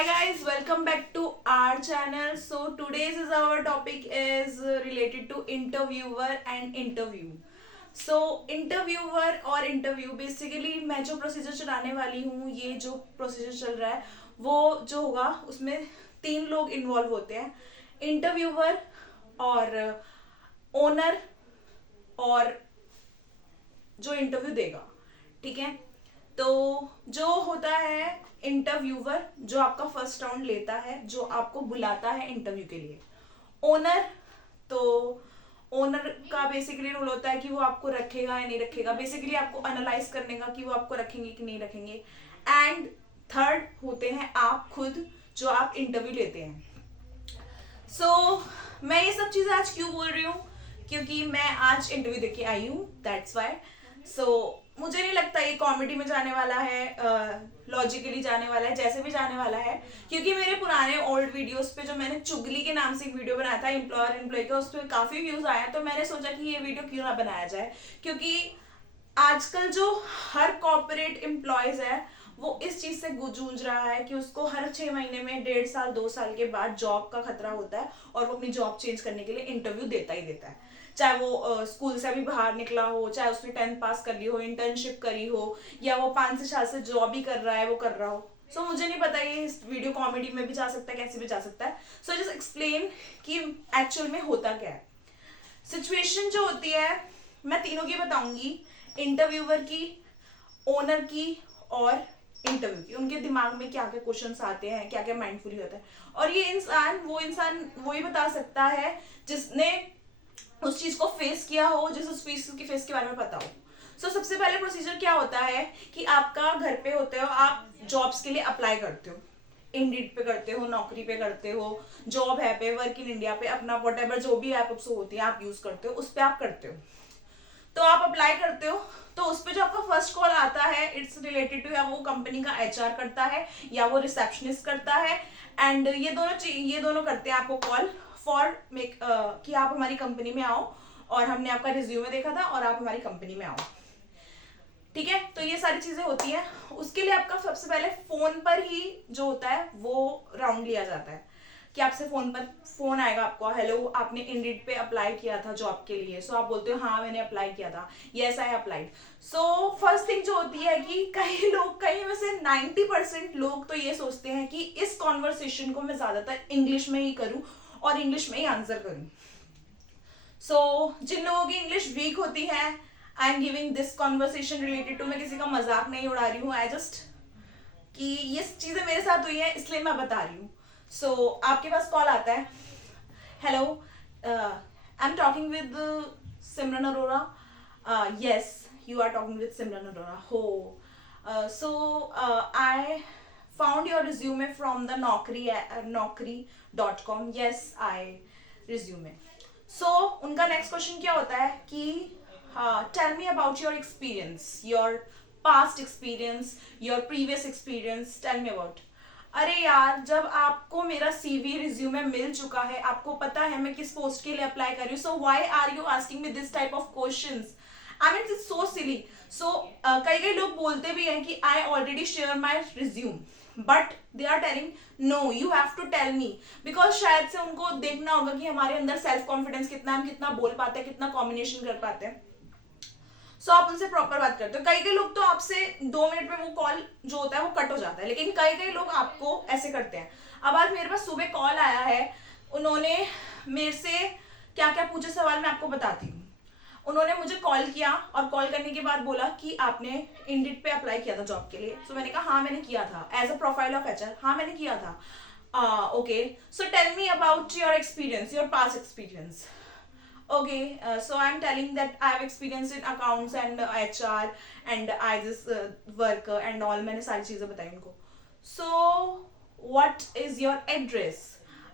Hi guys, welcome back to our channel. So today's is our topic is related to interviewer and interview. So interviewer और interview basically मैं जो procedure चलाने वाली हूँ, ये जो प्रोसीजर चल रहा है वो जो होगा उसमें 3 लोग इन्वॉल्व होते हैं, इंटरव्यूवर और ओनर और जो इंटरव्यू देगा. ठीक है, तो जो होता है इंटरव्यूवर जो आपका फर्स्ट राउंड लेता है, जो आपको बुलाता है इंटरव्यू के लिए. ओनर, तो ओनर का बेसिकली रोल होता है कि वो आपको रखेगा या नहीं रखेगा, बेसिकली आपको एनालाइज करने का कि वो आपको रखेंगे कि नहीं रखेंगे. एंड थर्ड होते हैं आप खुद, जो आप इंटरव्यू लेते हैं. मैं ये सब चीज़ें आज क्यों बोल रही हूँ, क्योंकि मैं आज इंटरव्यू देके आई हूँ, दैट्स वाई. मुझे नहीं लगता ये कॉमेडी में जाने वाला है, लॉजिकली जाने वाला है, जैसे भी जाने वाला है, क्योंकि मेरे पुराने ओल्ड वीडियोस पे जो मैंने चुगली के नाम से एक वीडियो बनाया था एम्प्लॉयर एम्प्लॉय का, उस पर काफ़ी व्यूज़ आया. तो मैंने सोचा कि ये वीडियो क्यों ना बनाया जाए, क्योंकि आजकल जो हर कॉर्पोरेट एम्प्लॉयज़ है वो इस चीज़ से जूझ रहा है कि उसको हर 6 महीने में 1.5 साल 2 साल के बाद जॉब का खतरा होता है और वो अपनी जॉब चेंज करने के लिए इंटरव्यू देता ही देता है. चाहे वो स्कूल से भी बाहर निकला हो, चाहे उसने 10th पास कर ली हो, इंटर्नशिप करी हो, या वो 5 से 6 से जॉब ही कर रहा है, वो कर रहा हो. मुझे नहीं पता ये इस वीडियो कॉमेडी में भी जा सकता है, कैसे भी जा सकता है. जस्ट एक्सप्लेन कि एक्चुअल में होता क्या है. सिचुएशन जो होती है मैं तीनों की बताऊंगी, इंटरव्यूअर की, ओनर की और इंटरव्यू की. उनके दिमाग में क्या क्या क्वेश्चंस आते हैं, क्या क्या माइंडफुली होता है. और ये इंसान वो ही बता सकता है जिसने उस चीज को फेस किया हो, जिस उस चीज की फेस के बारे में पता हो. सबसे पहले प्रोसीजर क्या होता है कि आपका घर पे होते हो, आप जॉब्स के लिए अप्लाई करते हो, इंडीड पे करते हो, नौकरी पे करते हो, जॉब है पे, वर्क इन इंडिया पे, अपना वॉट जो भी ऐप होती है आप यूज करते हो, उस पर आप करते हो. तो आप अप्लाई करते हो, तो उस पर जो आपका फर्स्ट कॉल आता है इट्स रिलेटेड टू, या वो कंपनी का एचआर करता है या वो रिसेप्शनिस्ट करता है. एंड ये दोनों करते हैं आपको कॉल फॉर मेक कि आप हमारी कंपनी में आओ और हमने आपका रिज्यूमे देखा था और आप हमारी कंपनी में आओ. ठीक है, तो ये सारी चीजें होती हैं. उसके लिए आपका सबसे पहले फोन पर ही जो होता है वो राउंड लिया जाता है कि आपसे फोन आएगा आपको, हेलो आपने इंडीड पे अप्लाई किया था जॉब के लिए. आप बोलते हो हाँ मैंने अप्लाई किया था, yes I applied. First thing जो होती है कि कई में से 90% लोग तो ये सोचते हैं कि इस कॉन्वर्सेशन को मैं ज्यादातर इंग्लिश में ही करूं और इंग्लिश में ही आंसर करूं. जिन लोगों की इंग्लिश वीक होती है, I am giving this conversation related to, मैं किसी का मजाक नहीं उड़ा रही हूँ, आई जस्ट कि ये चीजें मेरे साथ हुई है इसलिए मैं बता रही हूँ. आपके पास कॉल आता है, hello I am talking with Simran Arora. Yes you are talking with Simran Arora. I found your resume from the naukri.com. Yes, I resume. उनका नेक्स्ट क्वेश्चन क्या होता है कि tell me about your experience, your past experience, your previous experience, tell me about. अरे यार, जब आपको मेरा सीवी रिज्यूमे मिल चुका है, आपको पता है मैं किस पोस्ट के लिए अप्लाई कर रही हूँ, why are you asking me this type of questions. I mean it's so silly. कई लोग बोलते भी हैं कि I already share my resume, but they are telling no you have to tell me, because शायद से उनको देखना होगा कि हमारे अंदर सेल्फ कॉन्फिडेंस कितना, हम कितना बोल पाते हैं, कितना कॉम्बिनेशन कर पाते हैं. आप उनसे प्रॉपर बात करते हो. कई लोग तो आपसे 2 मिनट में वो कॉल जो होता है वो कट हो जाता है, लेकिन कई लोग आपको ऐसे करते हैं. अब आज मेरे पास सुबह कॉल आया है, उन्होंने मेरे से क्या क्या पूछे सवाल मैं आपको बताती हूँ. उन्होंने मुझे कॉल किया और कॉल करने के बाद बोला कि आपने इंडिड पे अप्लाई किया था जॉब के लिए. मैंने कहा हाँ मैंने किया था, as a profile of HR, हाँ मैंने किया था. Okay, tell me about your experience, your past experience. Okay, I'm telling that I have experience in accounts and HR and I just work and all. मैंने सारी चीजें बताई उनको. What is your address?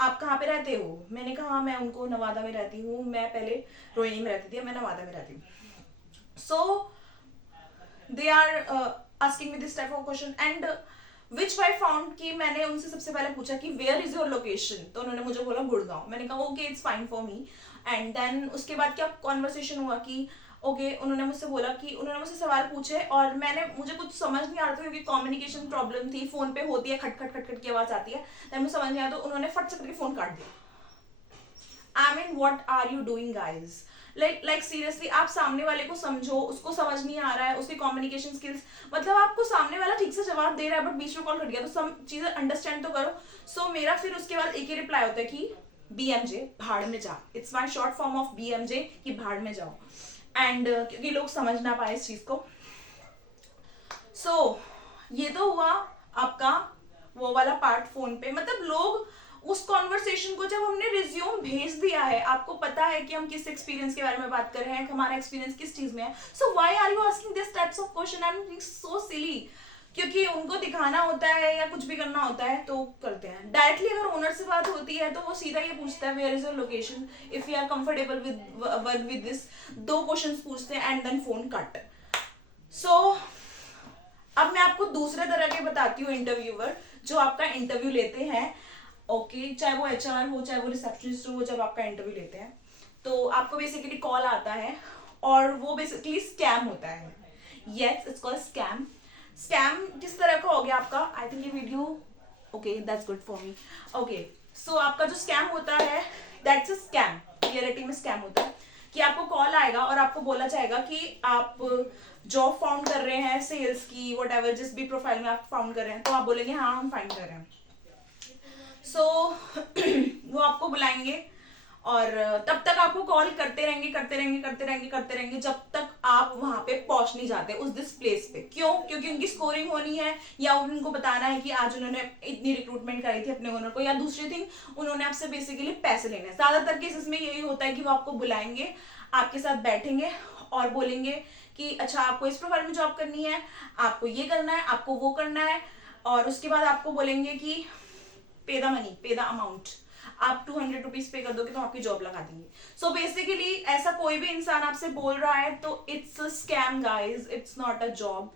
आप कहाँ पे रहते हो? मैंने कहा हाँ मैं उनको नवादा में रहती हूँ, मैं पहले रोहिणी में रहती थी, मैं नवादा में रहती हूँ. They are asking me this type of question and which I found कि मैंने उनसे सबसे पहले पूछा कि where is your location, तो उन्होंने मुझे बोला गुड़गांव. मैंने कहा okay it's fine for me. And then उसके बाद क्या कॉन्वर्सेशन हुआ कि ओके उन्होंने मुझसे बोला कि उन्होंने मुझसे सवाल पूछे और मुझे कुछ समझ नहीं आ रहा था क्योंकि कम्युनिकेशन प्रॉब्लम थी, फोन पे होती है, खट खट खट खट की आवाज आती है, मुझे समझ नहीं आया, तो उन्होंने फट से करके फोन काट दिया। I mean what are you doing guys? Like seriously, आप सामने वाले को समझो, उसको समझ नहीं आ रहा है, उसकी कम्युनिकेशन स्किल्स, मतलब आपको सामने वाला ठीक से जवाब दे रहा है बट बीच में कॉल कट गया, तो सब चीजें अंडरस्टैंड तो करो। सो मेरा फिर उसके बाद एक ही रिप्लाई होता है कि BMJ, भाड़ में जा। It's my short form of BMJ, कि भाड़ में जाओ। एंड क्योंकि लोग समझ ना पाए इस चीज को। सो ये तो हुआ आपका वो वाला पार्ट फोन पे, मतलब लोग उस कॉन्वर्सेशन को, जब हमने रिज्यूम भेज दिया है, आपको पता है कि हम किस एक्सपीरियंस के बारे में बात कर रहे हैं, हमारा एक्सपीरियंस किस चीज में है, so why are you asking this types of question? I am so silly. क्योंकि उनको दिखाना होता है या कुछ भी करना होता है तो करते हैं। डायरेक्टली अगर ओनर से बात होती है तो वो सीधा ये पूछता है where is your location, if you are comfortable with work with this, 2 questions पूछते हैं and then phone cut. So अब मैं आपको दूसरे तरह के बताती हूँ इंटरव्यूअर जो आपका इंटरव्यू लेते हैं। ओके चाहे वो HR हो, चाहे वो रिसेप्शनिस्ट हो, जब आपका इंटरव्यू लेते हैं तो आपको बेसिकली कॉल आता है और वो बेसिकली स्कैम होता है। Yes, it's called scam. Scam किस तरह का हो गया आपका? आई थिंक ये video, okay that's good for me. Okay so आपका जो स्कैम होता है दैट्स अ स्कैम। रियलिटी में स्कैम होता है कि आपको कॉल आएगा और आपको बोला जाएगा कि आप जॉब फाउंड कर रहे हैं, सेल्स की, वट एवर, जिस भी प्रोफाइल में आप फाउंड कर रहे हैं, तो आप बोलेंगे हाँ हम फाइंड कर रहे हैं। सो वो आपको बुलाएंगे और तब तक आपको कॉल करते रहेंगे करते रहेंगे करते रहेंगे करते रहेंगे जब तक आप वहां पे पहुंच नहीं जाते उस दिस प्लेस पे। क्यों? क्योंकि उनकी स्कोरिंग होनी है या उनको बताना है कि आज उन्होंने इतनी रिक्रूटमेंट कराई थी अपने ओनर को, या दूसरी थिंग उन्होंने आपसे बेसिकली पैसे लेने हैं। ज्यादातर केसेस में यही होता है कि वो आपको बुलाएंगे, आपके साथ बैठेंगे और बोलेंगे कि अच्छा आपको इस प्रोफाइल में जॉब करनी है, आपको ये करना है, आपको वो करना है, और उसके बाद आपको बोलेंगे कि पे द मनी, पे द अमाउंट, आप 200 रुपीज पे कर दोगे तो आपकी जॉब लगा देंगे। सो बेसिकली ऐसा कोई भी इंसान आपसे बोल रहा है तो it's a scam guys, it's not a job.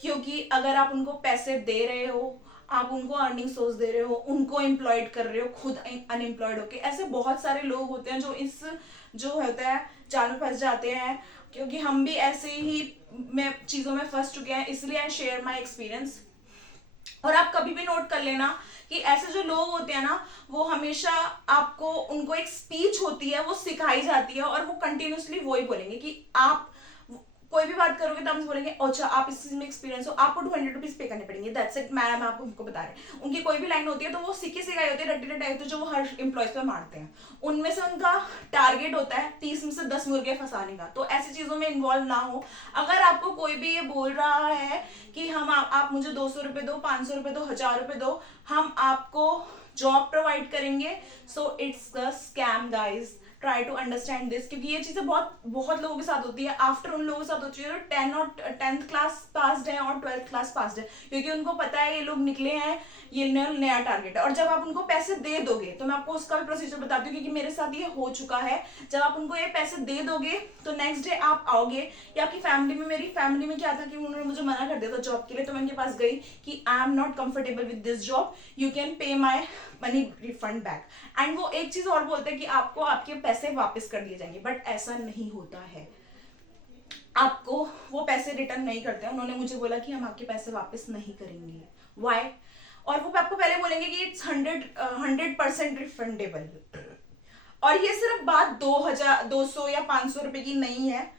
क्योंकि अगर आप उनको पैसे दे रहे हो, आप उनको अर्निंग सोर्स दे रहे हो, उनको एम्प्लॉयड कर रहे हो, खुद अनएम्प्लॉयड होके, ऐसे बहुत सारे लोग होते हैं जो इस जो होता है जाल में फंस जाते हैं। क्योंकि हम भी ऐसे ही में चीजों में फंस चुके हैं, इसलिए आई शेयर माई एक्सपीरियंस। और आप कभी भी नोट कर लेना कि ऐसे जो लोग होते हैं ना, वो हमेशा आपको, उनको एक स्पीच होती है वो सिखाई जाती है और वो कंटिन्यूसली वही बोलेंगे कि आप कोई भी बात करोगे तो हमसे बोलेंगे अच्छा आप इस चीज में एक्सपीरियंस हो, आपको 200 रुपीज पे करने पड़ेंगे, दैट्स इट मैम, आपको उनको बता रहे हैं। उनकी कोई भी लाइन होती है तो वो सीखी सिखाई होती है, रट्टी रटाई होती है, जो वो हर एम्प्लॉयज पे मारते हैं। उनमें से उनका टारगेट होता है 30 में से 10 मुर्गे फंसाने का। तो ऐसी चीजों में इन्वॉल्व ना हो। अगर आपको कोई भी ये बोल रहा है कि हम आप मुझे 200 रुपए दो, 500 रुपए दो, 1000 रुपए दो, हम आपको जॉब प्रोवाइड करेंगे, so it's the scam guys. Try to understand this, क्योंकि ये चीजें बहुत बहुत लोगों के साथ होती है। आफ्टर उन लोगों के साथ होती है जो 10th क्लास पास्ड है और 12th क्लास पास्ड है, क्योंकि उनको पता है ये लोग निकले हैं, ये नया टारगेट है। और जब आप उनको पैसे दे दोगे, तो मैं आपको उसका भी प्रोसीजर बताती हूँ क्योंकि मेरे साथ ये हो चुका है। जब आप उनको ये पैसे दे दोगे तो नेक्स्ट डे आप आओगे, या आपकी फैमिली में, मेरी फैमिली में क्या था कि उन्होंने मुझे मना कर दिया था जॉब के लिए, तो मैं उनके पास गई कि I am not comfortable with this job, you can pay my money refund back. And वो एक चीज और बोलते हैं कि आपको आपके पैसे वापस कर दिए जाएंगे, बट ऐसा नहीं होता है, आपको वो पैसे रिटर्न नहीं करते हैं। उन्होंने मुझे बोला कि हम आपके पैसे वापस नहीं करेंगे, वाई? और वो आपको पहले बोलेंगे कि इट्स 100% रिफंडेबल। और ये सिर्फ बात 200 या 500 रुपए की नहीं है,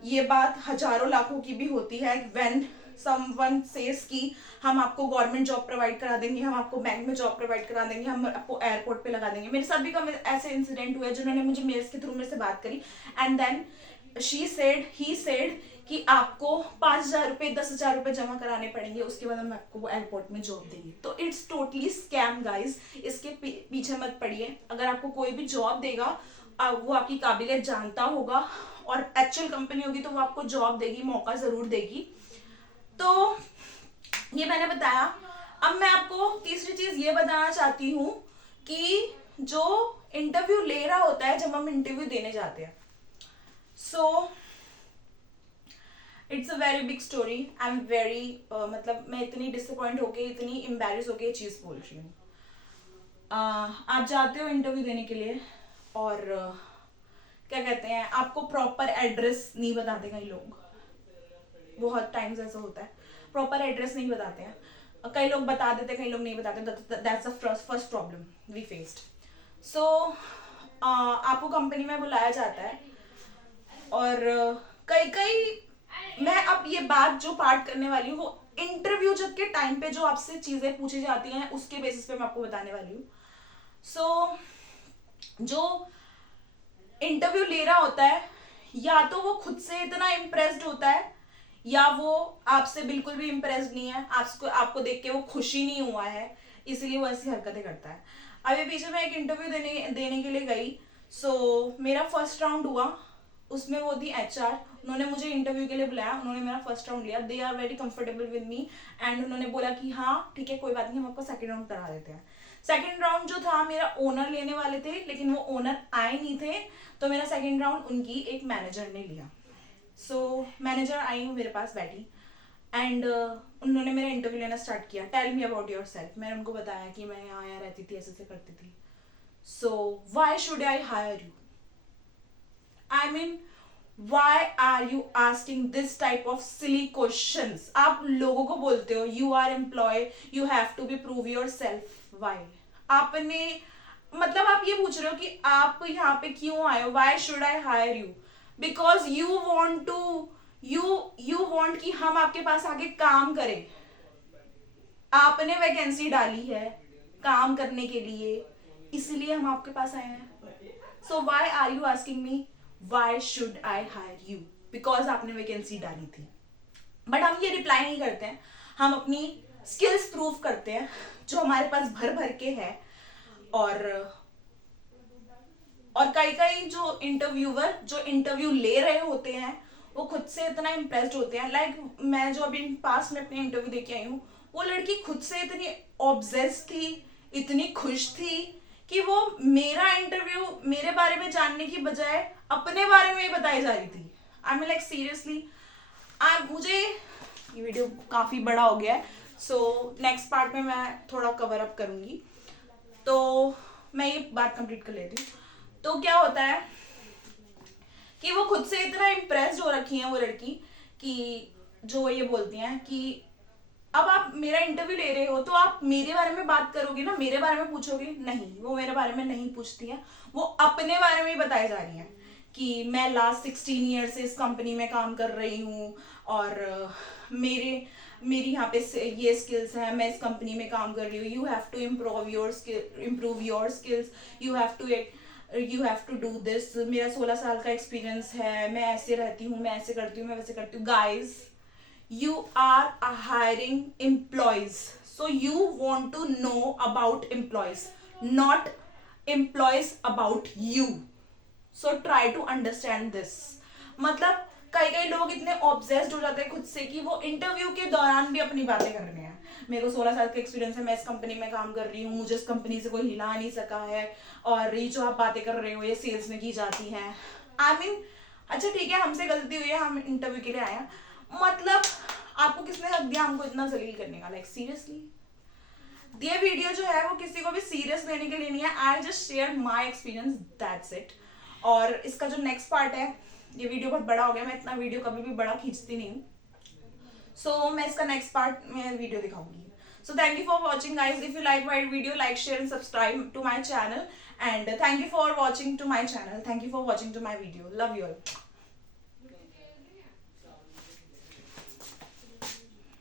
ये बात हजारों लाखों की भी होती है। व्हेन समवन सेज कि हम आपको गवर्नमेंट जॉब प्रोवाइड करा देंगे, हम आपको बैंक में जॉब प्रोवाइड करा देंगे, हम आपको एयरपोर्ट पे लगा देंगे। मेरे साथ भी कभी ऐसे इंसिडेंट हुए जिन्होंने मुझे मेल्स के थ्रू मेरे से बात करी, एंड देन ही सेड कि आपको 5,000 रुपए, 10,000 रुपए जमा कराने पड़ेंगे, उसके बाद हम आपको एयरपोर्ट में जॉब देंगे। तो इट्स टोटली स्कैम गाइज, इसके पीछे मत पड़िए। अगर आपको कोई भी जॉब देगा, वो आपकी काबिलियत जानता होगा और एक्चुअल कंपनी होगी तो वो आपको जॉब देगी, मौका जरूर देगी। तो ये मैंने बताया। अब मैं आपको तीसरी चीज ये बताना चाहती हूँ कि जो इंटरव्यू ले रहा होता है, जब हम इंटरव्यू देने जाते हैं, so it's a very big story. I am very मतलब मैं इतनी डिसअपॉइंट होके, इतनी एम्बेरस होके ये चीज बोल रही हूँ। आप जाते हो इंटरव्यू देने के लिए और क्या कहते हैं, आपको प्रॉपर एड्रेस नहीं बताते कई लोग, बहुत टाइम्स ऐसा होता है, प्रॉपर एड्रेस नहीं बताते हैं, कई लोग बता देते कई लोग नहीं बताते, that's the first problem we faced. So आपको कंपनी में बुलाया जाता है और कई कई मैं अब ये बात जो पार्ट करने वाली हूँ वो इंटरव्यू जब के टाइम पे जो आपसे चीजें पूछी जाती हैं उसके बेसिस पे मैं आपको बताने वाली हूँ। सो जो इंटरव्यू ले रहा होता है या तो वो खुद से इतना इम्प्रेस्ड होता है या वो आपसे बिल्कुल भी इम्प्रेस्ड नहीं है, आपको देख के वो खुशी नहीं हुआ है, इसलिए वो ऐसी हरकतें करता है। अभी पीछे मैं एक इंटरव्यू देने के लिए गई। सो मेरा फर्स्ट राउंड हुआ, उसमें वो थी HR, उन्होंने मुझे इंटरव्यू के लिए बुलाया, उन्होंने मेरा फर्स्ट राउंड लिया, they are very comfortable with me and उन्होंने बोला कि हाँ ठीक है कोई बात नहीं, हम आपको सेकंड राउंड करा देते हैं। सेकंड राउंड जो था मेरा ओनर लेने वाले थे लेकिन वो ओनर आए नहीं थे, तो मेरा सेकंड राउंड उनकी एक मैनेजर ने लिया। सो मैनेजर आई मेरे पास बैठी एंड उन्होंने मेरा इंटरव्यू लेना स्टार्ट किया। Tell me about yourself. मैंने उनको बताया कि मैं यहाँ रहती थी, ऐसे करती थी। So why should I hire you, I mean why are you asking this type of silly questions? आप लोगों को बोलते हो you are employee, you have to be prove yourself. Why? आपने मतलब आप ये पूछ रहे हो कि आप यहाँ पे क्यों आए हो, why should I hire you? Because you want to you want कि हम आपके पास आके काम करें। आपने वैकेंसी डाली है काम करने के लिए, इसलिए हम आपके पास आए हैं। So why are you asking me why should I hire you? Because आपने वैकेंसी डाली थी। बट हम ये रिप्लाई नहीं करते हैं, हम अपनी स्किल्स प्रूव करते हैं जो हमारे पास भर भर के है। और कई कई जो इंटरव्यूअर जो इंटरव्यू ले रहे होते हैं वो खुद से इतना इम्प्रेस्ड होते हैं। लाइक मैं जो अभी पास में अपने इंटरव्यू दे के आई हूँ, वो लड़की खुद से इतनी ऑब्सेस्ड थी, इतनी खुश थी कि वो मेरा इंटरव्यू मेरे बारे में जानने की बजाय अपने बारे में ही बताई जा रही थी। आई मीन लाइक सीरियसली मुझे ये वीडियो काफ़ी बड़ा हो गया है, सो नेक्स्ट पार्ट में मैं थोड़ा कवर अप करूँगी। तो मैं ये बात कंप्लीट कर लेती हूँ। तो क्या होता है कि वो खुद से इतना इम्प्रेस्ड हो रखी हैं वो लड़की कि जो ये बोलती हैं कि अब आप मेरा इंटरव्यू ले रहे हो तो आप मेरे बारे में बात करोगे ना, मेरे बारे में पूछोगे नहीं। वो मेरे बारे में नहीं पूछती हैं, वो अपने बारे में ही बताई जा रही हैं कि मैं लास्ट 16 ईयर से इस कंपनी में काम कर रही हूँ और मेरी यहाँ पे ये स्किल्स हैं, मैं इस कंपनी में काम कर रही हूँ। You have to improve your skills, you have to do this. मेरा 16 साल का एक्सपीरियंस है, मैं ऐसे रहती हूँ, मैं ऐसे करती हूँ, मैं वैसे करती हूँ। Guys, you are hiring employees, so you want to know about employees, not employees about you. So try to understand this. मतलब कई लोग इतने ऑब्सेस्ड हो जाते हैं खुद से कि वो इंटरव्यू के दौरान भी अपनी बातें कर रहे हैं। मेरे को 16 साल का एक्सपीरियंस है, मैं इस कंपनी में काम कर रही हूँ, मुझे इस कंपनी से कोई हिला नहीं सका है, और ये जो आप बातें कर रहे हो ये सेल्स में की जाती हैं। आई मीन अच्छा ठीक है, हमसे गलती हुई है, हम इंटरव्यू के लिए आए हैं, मतलब आपको किसने हक दिया हमको इतना जलील करने का? लाइक सीरियसली, ये वीडियो जो है वो किसी को भी सीरियस लेने के लिए नहीं है। I just share my experience, that's it. और इसका जो नेक्स्ट पार्ट है, ये वीडियो बहुत बड़ा हो गया, मैं इतना वीडियो कभी भी बड़ा खींचती नहीं हूँ। सो मैं इसका नेक्स्ट पार्ट में वीडियो दिखाऊंगी। So thank you for watching guys. If you like my video, like, share and subscribe to my channel, and thank you for watching to my channel. Thank you for watching to my video. Love you all.